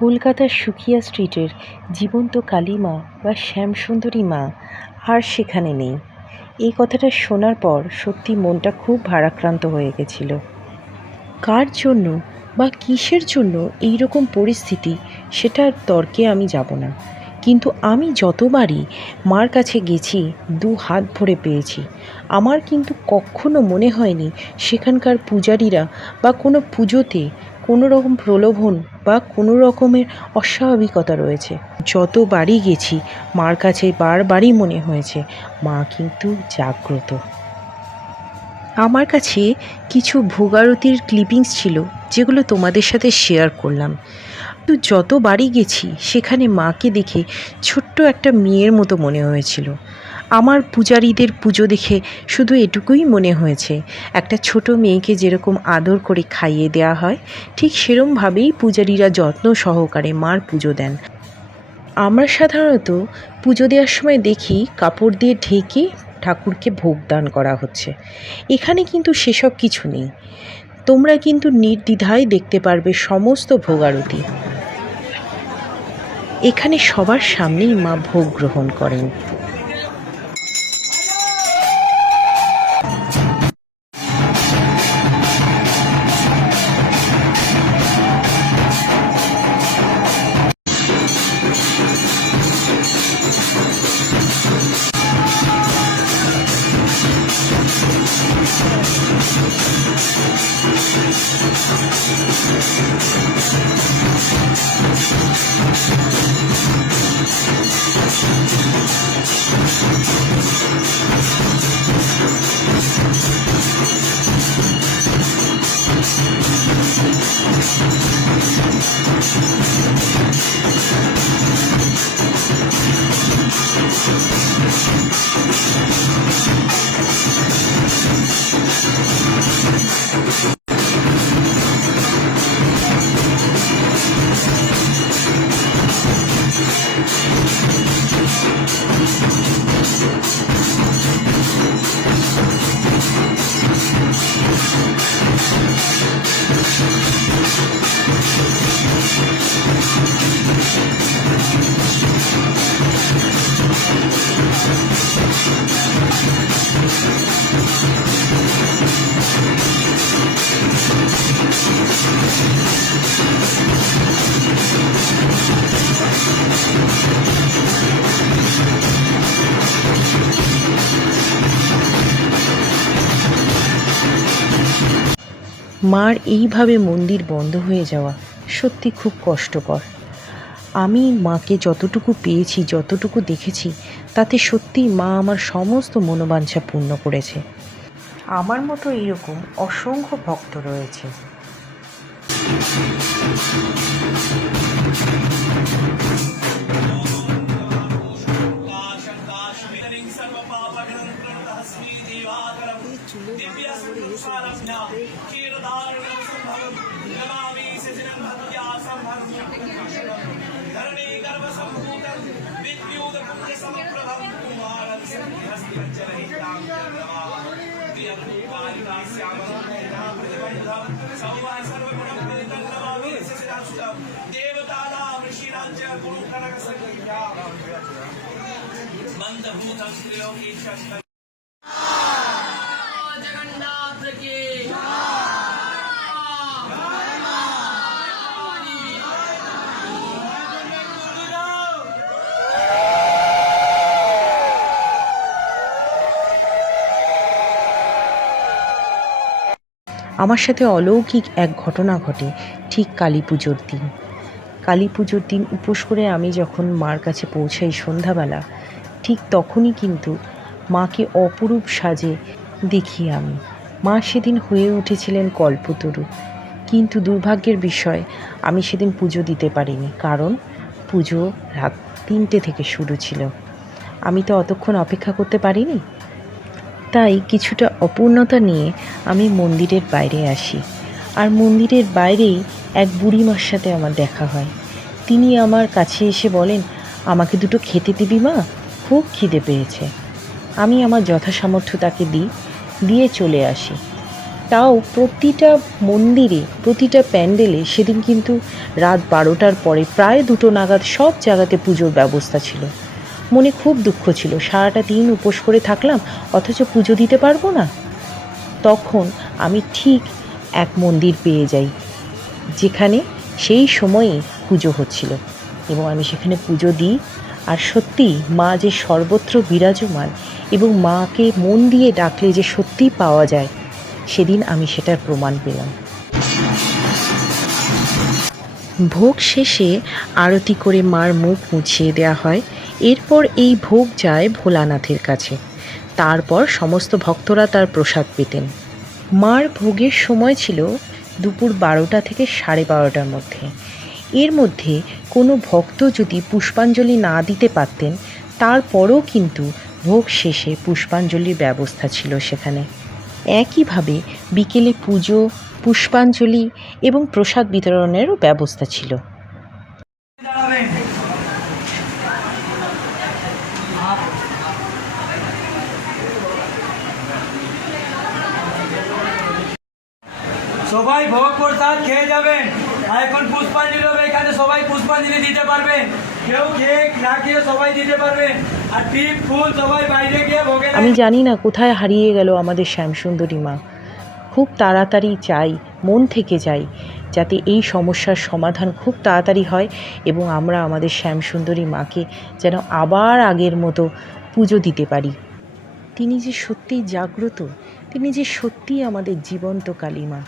কলকাতার সুকিয়া স্ট্রিটের জীবন্ত কালী মা বা শ্যামসুন্দরী মা আর সেখানে নেই। এই কথাটা শোনার পর সত্যি মনটা খুব ভারাক্রান্ত হয়ে গেছিল। কার জন্য বা কিসের জন্য এই রকম পরিস্থিতি সেটার তর্কে আমি যাব না, কিন্তু আমি যতবারই মার কাছে গেছি দু হাত ভরে পেয়েছি। আমার কিন্তু কখনো মনে হয়নি সেখানকার পূজারীরা বা কোনো পুজোতে কোনো রকম প্রলোভন বা কোনো রকমের অস্বাভাবিকতা রয়েছে। যতবারই গেছি মার কাছে বারবারই মনে হয়েছে মা কিন্তু জাগ্রত। আমার কাছে কিছু ভোগারতির ক্লিপিংস ছিল যেগুলো তোমাদের সাথে শেয়ার করলাম। তো যতবারই গেছি সেখানে মাকে দেখে ছোট্ট একটা মেয়ের মতো মনে হয়েছিল। আমার পূজারীদের পুজো দেখে শুধু এটুকুই মনে হয়েছে, একটা ছোট মেয়েকে যেরকম আদর করে খাইয়ে দেওয়া হয় ঠিক সেরমভাবেই পূজারীরা যত্ন সহকারে মার পুজো দেন। আমরা সাধারণত পুজো দেওয়ার সময় দেখি কাপড় দিয়ে ঢেকে ঠাকুরকে ভোগ দান করা হচ্ছে। এখানে কিন্তু সেসব কিছু নেই। তোমরা কিন্তু নির্দ্বিধায় দেখতে পারবে সমস্ত ভোগারতি। এখানে সবার সামনেই মা ভোগ গ্রহণ করেন। মার এইভাবে মন্দির বন্ধ হয়ে যাওয়া সত্যি খুব কষ্টকর। আমি মাকে যতটুকু পেয়েছি, যতটুকু দেখেছি, তাতে সত্যি মা আমার সমস্ত মনোবাঞ্ছা পূর্ণ করেছে। আমার মতো এরকম অসংখ্য ভক্ত রয়েছে। আমার সাথে অলৌকিক এক ঘটনা ঘটে ঠিক কালী পুজোর দিন। কালী পুজোর দিন উপোস করে আমি যখন মার কাছে পৌঁছাই সন্ধ্যাবেলা, ঠিক তখনই কিন্তু মাকে অপরূপ সাজে দেখি আমি। মা সেদিন হয়ে উঠেছিলেন কল্পতরু, কিন্তু দুর্ভাগ্যের বিষয় আমি সেদিন পুজো দিতে পারিনি, কারণ পুজো রাত 3টে থেকে শুরু ছিল। আমি তো অতক্ষণ অপেক্ষা করতে পারিনি। তাই কিছুটা অপূর্ণতা নিয়ে আমি মন্দিরের বাইরে আসি, আর মন্দিরের বাইরেই এক বুড়িমার সাথে আমার দেখা হয়। তিনি আমার কাছে এসে বলেন, আমাকে দুটো খেতে দিবি মা, খুব খিদে পেয়েছে। আমি আমার যথাসামর্থ্য তাকে দিয়ে চলে আসি। তাও প্রতিটা মন্দিরে, প্রতিটা প্যান্ডেলে সেদিন কিন্তু রাত 12টার পরে প্রায় 2টো নাগাদ সব জায়গাতে পুজোর ব্যবস্থা ছিল। মনে খুব দুঃখ ছিল, সারাটা দিন উপোস করে থাকলাম অথচ পুজো দিতে পারবো না। তখন আমি ঠিক এক মন্দির পেয়ে যাই যেখানে সেই সময়ে পুজো হচ্ছিল, এবং আমি সেখানে পুজো দিই। আর সত্যি মা যে সর্বত্র বিরাজমান এবং মাকে মন দিয়ে ডাকলে যে সত্যিই পাওয়া যায়, সেদিন আমি সেটার প্রমাণ পেলাম। ভোগ শেষে আরতি করে মার মুখ মুছিয়ে দেওয়া হয়। এরপর এই ভোগ যায় ভোলানাথের কাছে। তারপর সমস্ত ভক্তরা তার প্রসাদ পেতেন। মার ভোগের সময় ছিল দুপুর 12টা থেকে 12:30টার মধ্যে। এর মধ্যে কোনো ভক্ত যদি পুষ্পাঞ্জলি না দিতে পারতেন, তারপরও কিন্তু ভোগ শেষে পুষ্পাঞ্জলির ব্যবস্থা ছিল সেখানে। একইভাবে বিকেলে পুজো, পুষ্পাঞ্জলি এবং প্রসাদ বিতরণেরও ব্যবস্থা ছিল। সবাই ভোগ প্রসাদ খেয়ে যাবেন, আর এখন পুষ্পাঞ্জলি হবে, এখানে সবাই পুষ্পাঞ্জলি দিতে পারবেন। কেউ খেয়ে না খেয়ে সবাই দিতে পারবেন। আর টিপ ফুল সবাই বাইরে গিয়ে ভোগে। আমি জানি না কোথায় হারিয়ে গেল আমাদের শ্যামসুন্দরী মা। খুব তাড়াতাড়ি চাই, মন থেকে চাই, যাতে এই সমস্যার সমাধান খুব তাড়াতাড়ি হয় এবং আমরা আমাদের শ্যামসুন্দরী মাকে যেন আবার আগের মতো পুজো দিতে পারি। তিনি যে সত্যিই জাগ্রত, তিনি যে সত্যিই আমাদের জীবন্ত কালী মা।